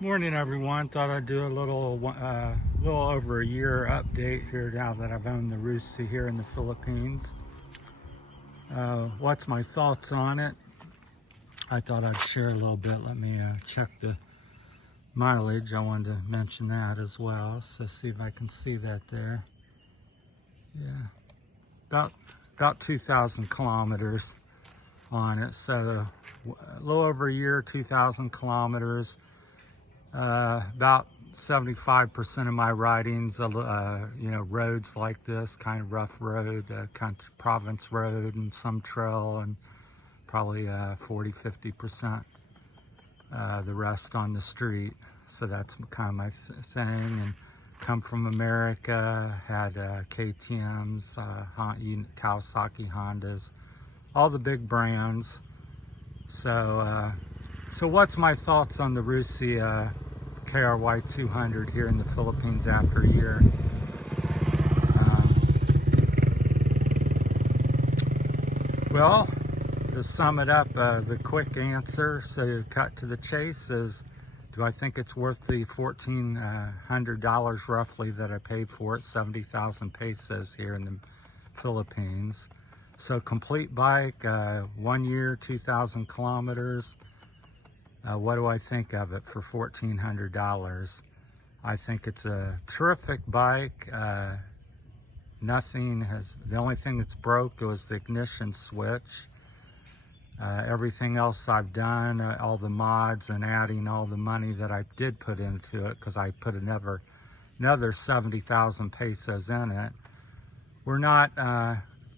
Morning, everyone. Thought I'd do a little over a year update here now that I've owned the Rusi here in the Philippines. What's my thoughts on it? I thought I'd share a little bit. Let me check the mileage. I wanted to mention that as well. So see if I can see that there. Yeah, about 2,000 kilometers on it. So a little over a year, 2,000 kilometers. About 75% of my ridings, roads like this, kind of rough road, country, province road, and some trail, and probably 40-50% the rest on the street. So that's kind of my thing. And come from America, had KTM's, Kawasaki, Hondas, all the big brands. So what's my thoughts on the Rusi KRY 200 here in the Philippines after a year? Well, to sum it up, the quick answer, so cut to the chase, is do I think it's worth the $1,400 roughly that I paid for it, 70,000 pesos here in the Philippines. So complete bike, 1 year, 2,000 kilometers. What do I think of it for $1,400? I think it's a terrific bike. The only thing that's broke was the ignition switch. Everything else I've done, all the mods and adding all the money that I did put into it, because I put another 70,000 pesos in it, were not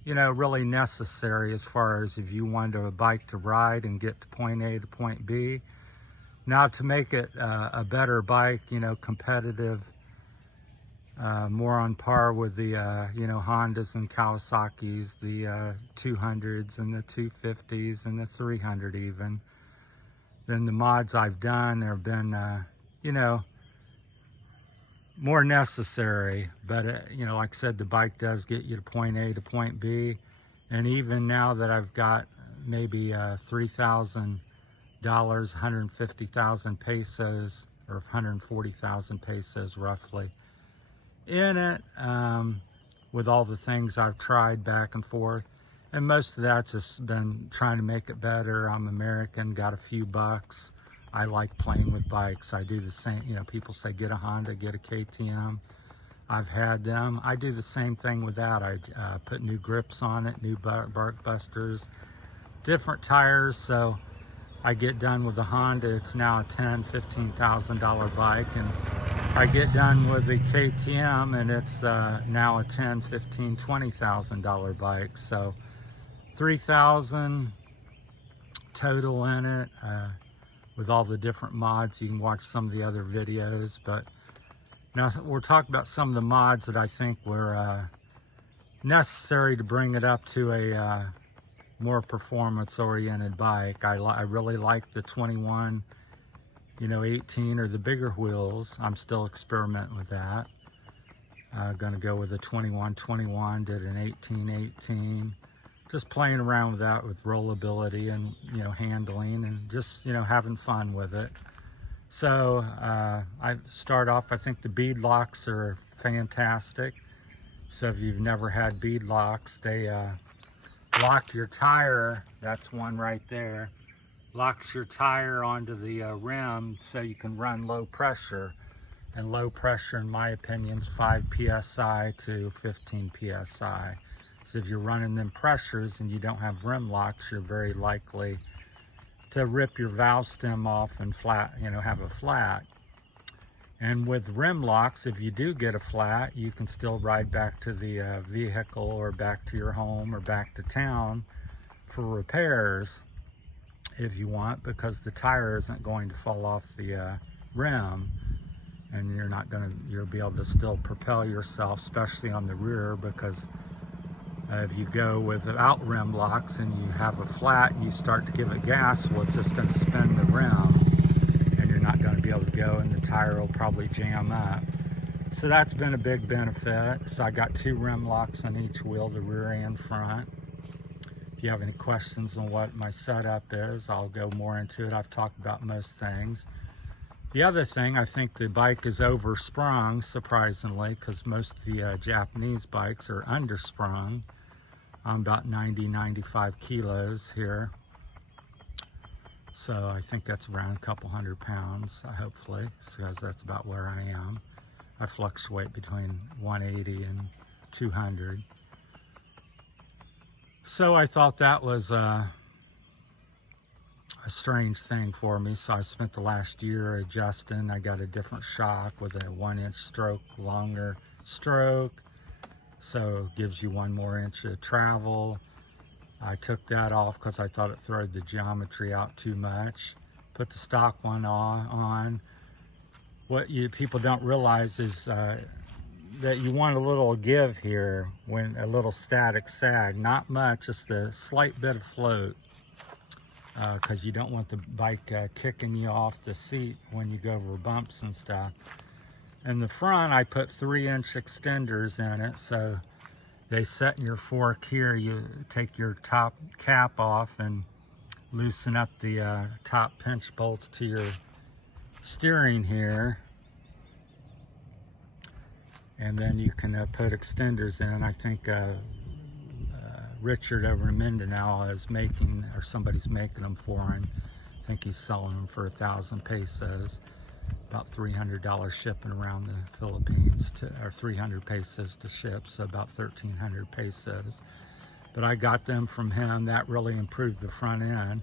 really necessary as far as if you wanted a bike to ride and get to point A to point B. Now, to make it a better bike, competitive, more on par with the Hondas and Kawasaki's, the 200s and the 250s and the 300 even, then the mods I've done have been more necessary. But like I said, the bike does get you to point A to point B, and even now that I've got maybe $3,000, 150,000 pesos, or 140,000 pesos roughly in it, with all the things I've tried back and forth, and most of that's just been trying to make it better. I'm American, got a few bucks. I like playing with bikes. I do the same. People say get a Honda, get a KTM. I've had them. I do the same thing with that. I put new grips on it, new bark busters, different tires. So I get done with the Honda, it's now a $10,000-$15,000 bike, and I get done with the KTM, and it's now a $10,000-$20,000 bike. So $3,000 total in it, with all the different mods. You can watch some of the other videos, but now we're talking about some of the mods that I think were necessary to bring it up to a more performance-oriented bike. I really like the 21, 18 or the bigger wheels. I'm still experimenting with that. Gonna go with a 21, did an 18. Just playing around with that, with rollability and handling, and just having fun with it. So I start off, I think the bead locks are fantastic. So if you've never had bead locks, they lock your tire, that's one right there, locks your tire onto the rim so you can run low pressure. And low pressure, in my opinion, is 5 psi to 15 psi. So if you're running them pressures and you don't have rim locks, you're very likely to rip your valve stem off and have a flat. And with rim locks, if you do get a flat, you can still ride back to the vehicle, or back to your home, or back to town for repairs if you want, because the tire isn't going to fall off the rim, and you'll be able to still propel yourself, especially on the rear, because if you go without rim locks and you have a flat and you start to give it gas, well, it's just going to spin the rim, and you're not going to be able to go, and the tire will probably jam up. So that's been a big benefit. So I got 2 rim locks on each wheel, the rear and front. If you have any questions on what my setup is, I'll go more into it. I've talked about most things. The other thing, I think the bike is oversprung, surprisingly, because most of the Japanese bikes are undersprung. I'm about 90-95 kilos here. So I think that's around a couple 100 pounds, hopefully, because that's about where I am. I fluctuate between 180 and 200. So I thought that was a strange thing for me. So I spent the last year adjusting. I got a different shock with a 1-inch stroke, longer stroke. So it gives you 1 more inch of travel. I took that off because I thought it threw the geometry out too much. Put the stock one on. What people don't realize is that you want a little give here, when a little static sag, not much, just a slight bit of float, because you don't want the bike kicking you off the seat when you go over bumps and stuff. In the front, I put 3-inch extenders in it, so they set in your fork here. You take your top cap off and loosen up the top pinch bolts to your steering here. And then you can put extenders in. I think Richard over in Mindanao is making, or somebody's making them for him. I think he's selling them for 1,000 pesos, about $300 shipping around the Philippines, or 300 pesos to ship, so about 1,300 pesos. But I got them from him. That really improved the front end.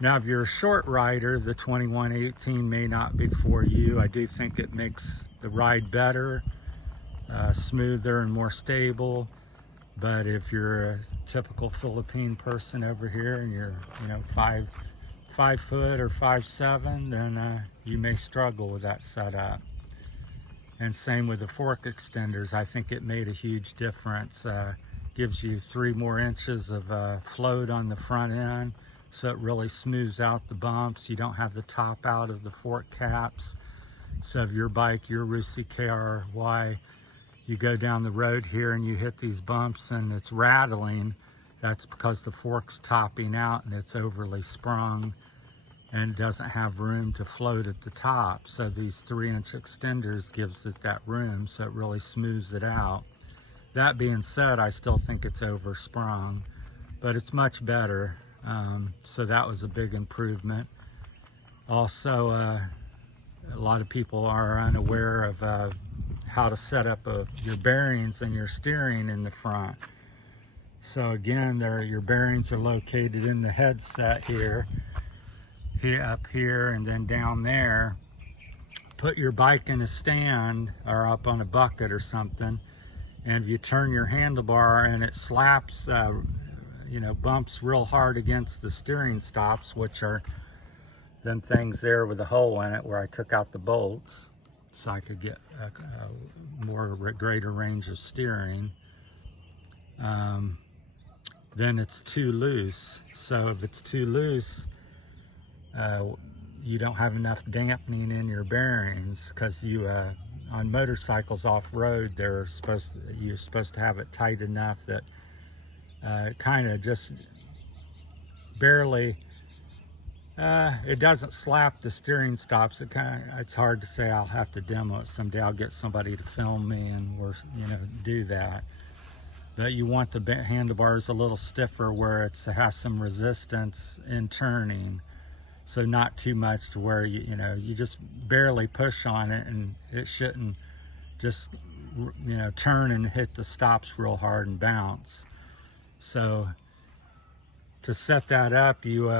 Now, if you're a short rider, the 2118 may not be for you. I do think it makes the ride better, smoother and more stable. But if you're a typical Philippine person over here and you're, 5 foot or 5'7", then you may struggle with that setup. And same with the fork extenders. I think it made a huge difference. Gives you 3 more inches of float on the front end, so it really smooths out the bumps. You don't have the top out of the fork caps. So if your bike, your Rusi KRY, you go down the road here and you hit these bumps and it's rattling, that's because the fork's topping out and it's overly sprung and doesn't have room to float at the top. So these 3-inch extenders gives it that room, so it really smooths it out. That being said, I still think it's oversprung, but it's much better. So that was a big improvement. Also, a lot of people are unaware of how to set up your bearings and your steering in the front. So again, your bearings are located in the headset here, up here, and then down there. Put your bike in a stand or up on a bucket or something, and if you turn your handlebar and it slaps, bumps real hard against the steering stops, which are them things there with a hole in it where I took out the bolts so I could get a greater range of steering. Then it's too loose. So if it's too loose, you don't have enough dampening in your bearings, because on motorcycles off-road, you're supposed to have it tight enough that it kind of just barely, it doesn't slap the steering stops. It's hard to say. I'll have to demo it someday. I'll get somebody to film me and do that. But you want the handlebars a little stiffer where it has some resistance in turning. So not too much to where you just barely push on it, and it shouldn't just turn and hit the stops real hard and bounce. So to set that up, you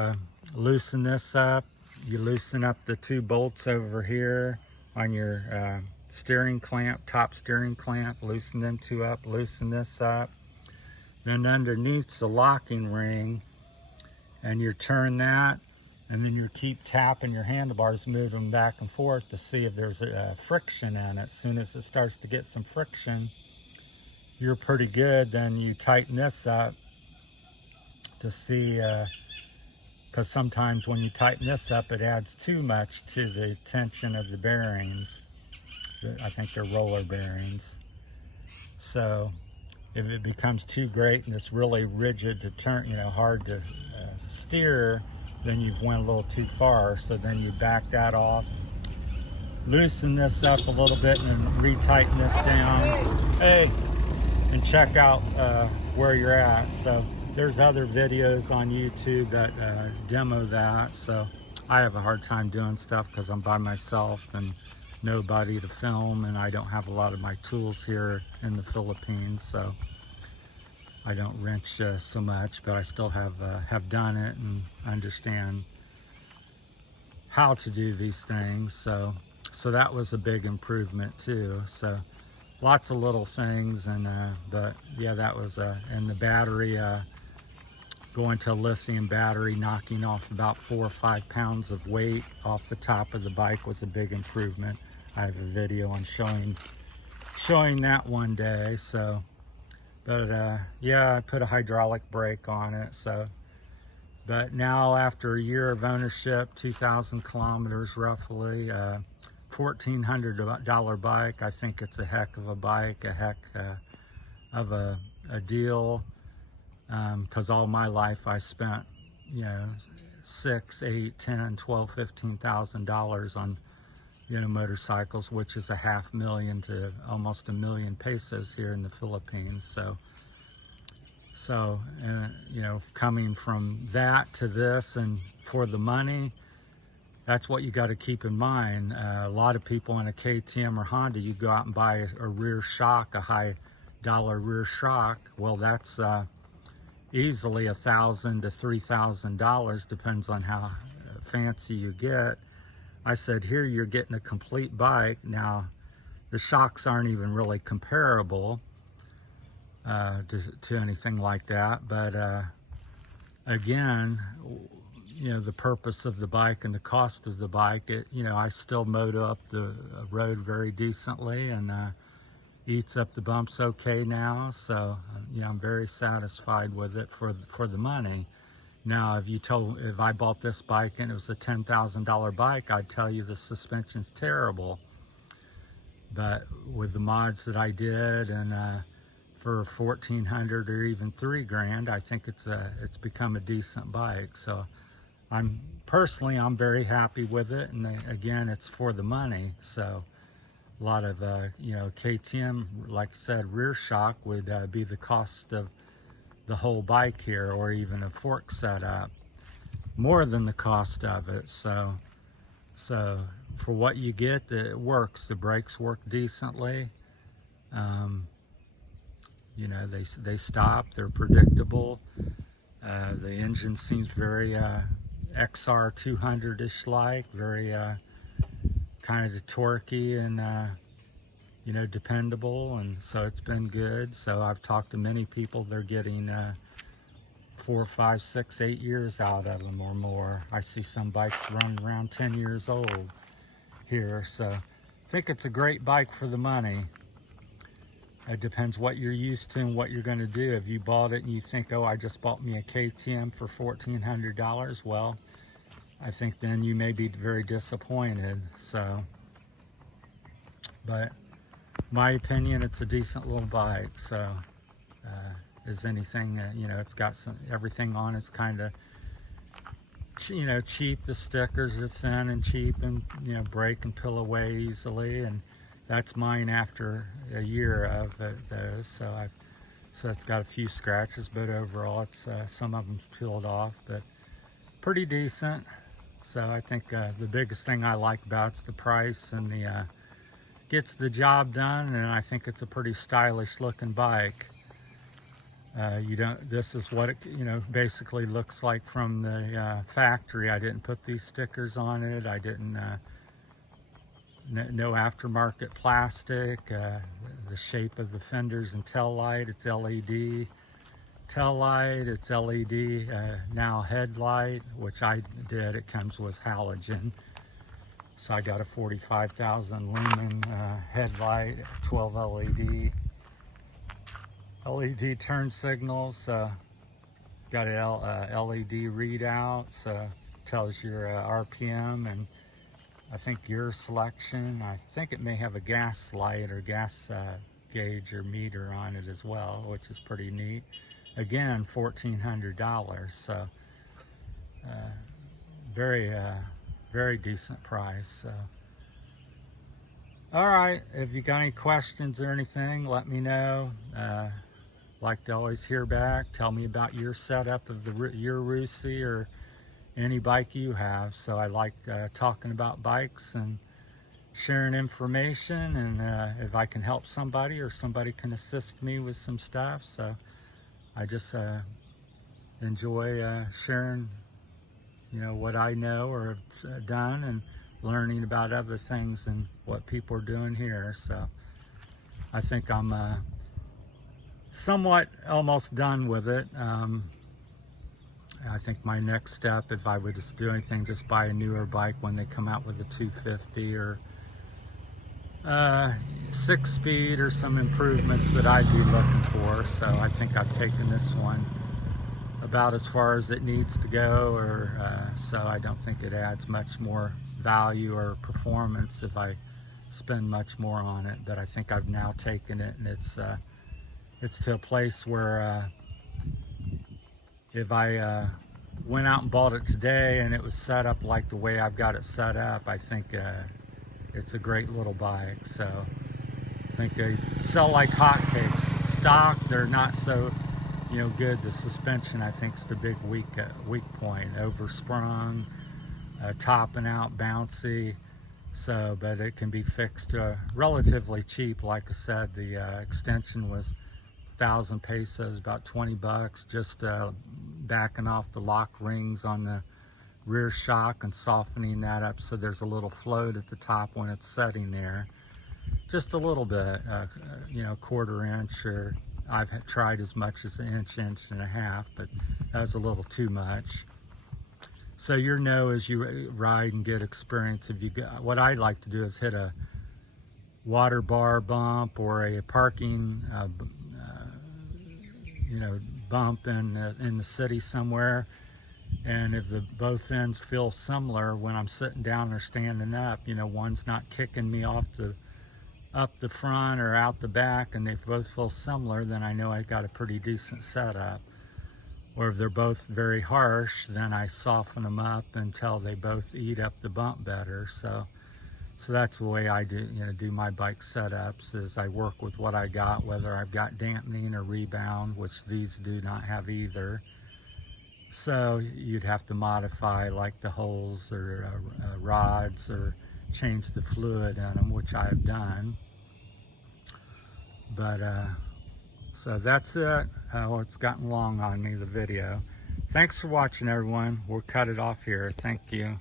loosen this up. You loosen up the 2 bolts over here on your steering clamp, top steering clamp. Loosen them 2 up. Loosen this up. Then underneath's the locking ring, and you turn that. And then you keep tapping your handlebars, move them back and forth to see if there's a friction in it. As soon as it starts to get some friction, you're pretty good. Then you tighten this up to see, because sometimes when you tighten this up, it adds too much to the tension of the bearings. I think they're roller bearings. So if it becomes too great and it's really rigid to turn, hard to steer, then you've went a little too far. So then you back that off, loosen this up a little bit and retighten this down. Hey, and check out where you're at. So there's other videos on YouTube that demo that. So I have a hard time doing stuff because I'm by myself and nobody to film, and I don't have a lot of my tools here in the Philippines, so I don't wrench so much, but I still have done it and understand how to do these things. So that was a big improvement too. So lots of little things, and but yeah, that was and the battery, going to a lithium battery, knocking off about 4 or 5 pounds of weight off the top of the bike was a big improvement. I have a video on showing that one day. So, but yeah, I put a hydraulic brake on it. So, but now after a year of ownership, 2,000 kilometers roughly, $1,400 bike. I think it's a heck of a bike, a heck of a deal. Because all my life I spent, you know, $6, $8, $10, $12, $15,000 on, you know, motorcycles, which is $500,000 to almost $1 million pesos here in the Philippines. So, you know, coming from that to this, and for the money, that's what you got to keep in mind. A lot of people in a KTM or Honda, you go out and buy a rear shock, a high dollar rear shock. Well, that's easily $1,000 to $3,000, depends on how fancy you get. I said, here you're getting a complete bike. Now, the shocks aren't even really comparable to anything like that, but again, you know, the purpose of the bike and the cost of the bike, you know, I still moto up the road very decently, and eats up the bumps okay now. So, you know, I'm very satisfied with it for the money. Now, if I bought this bike and it was a $10,000 bike, I'd tell you the suspension's terrible. But with the mods that I did, and for $1,400 or even $3,000, I think it's become a decent bike. So I'm very happy with it, and again, it's for the money. So a lot of you know, KTM, like I said, rear shock would be the cost of the whole bike here, or even a fork setup, more than the cost of it. So for what you get, it works. The brakes work decently. You know, they stop. They're predictable. The engine seems very XR 200-ish like, very kind of torquey and you know, dependable, and so it's been good. So I've talked to many people, they're getting 4, 5, 6, 8 years out of them or more. I see some bikes running around 10 years old here. So I think it's a great bike for the money. It depends what you're used to and what you're going to do. If you bought it and you think, oh, I just bought me a KTM for $1,400, well, I think then you may be very disappointed. So, but my opinion, it's a decent little bike. So is anything, you know, it's got everything on it's kind of, you know, cheap. The stickers are thin and cheap, and, you know, break and peel away easily, and that's mine after a year of those. So it's got a few scratches, but overall it's some of them's peeled off, but pretty decent. So I think the biggest thing I like about it's the price, and the gets the job done, and I think it's a pretty stylish looking bike. This is what it, you know, basically looks like from the factory. I didn't put these stickers on it. I didn't, no aftermarket plastic. The shape of the fenders and tail light, it's LED tail light, it's LED now headlight, which I did. It comes with halogen. So I got a 45,000 lumen headlight, 12 LED turn signals. Got a LED readout, so tells your RPM and I think gear selection. I think it may have a gas light or gas gauge or meter on it as well, which is pretty neat. Again, $1,400, so very decent price. So All right, if you got any questions or anything, let me know. Like to always hear back. Tell me about your setup of your Rusi or any bike you have. So I like talking about bikes and sharing information, and if I can help somebody or somebody can assist me with some stuff. So I just enjoy sharing, what I know or have done, and learning about other things and what people are doing here. So I think I'm somewhat almost done with it. I think my next step, if I would just do anything, just buy a newer bike when they come out with a 250 or 6-speed or some improvements that I'd be looking for. So I think I've taken this one about as far as it needs to go, or so I don't think it adds much more value or performance if I spend much more on it. But I think I've now taken it, and it's to a place where if I went out and bought it today and it was set up like the way I've got it set up, I think it's a great little bike. So I think they sell like hotcakes. Stock, they're not so good. The suspension, I think, is the big weak point. Oversprung, topping out, bouncy. So, but it can be fixed relatively cheap. Like I said, the extension was 1,000 pesos, about 20 bucks, just backing off the lock rings on the rear shock and softening that up so there's a little float at the top when it's setting there. Just a little bit, quarter inch, or I've tried as much as an inch, inch and a half, but that was a little too much. So you know, as you ride and get experience, if you got, what I like to do is hit a water bar bump or a parking bump in the city somewhere, and if both ends feel similar when I'm sitting down or standing up, one's not kicking me off up the front or out the back, and they both feel similar, then I know I got a pretty decent setup. Or if they're both very harsh, then I soften them up until they both eat up the bump better. So that's the way I do my bike setups, is I work with what I got, whether I've got dampening or rebound, which these do not have either. So you'd have to modify like the holes or rods, or change the fluid in them, which I have done. But so that's it. It's gotten long on me, the video. Thanks for watching, everyone. We'll cut it off here. Thank you.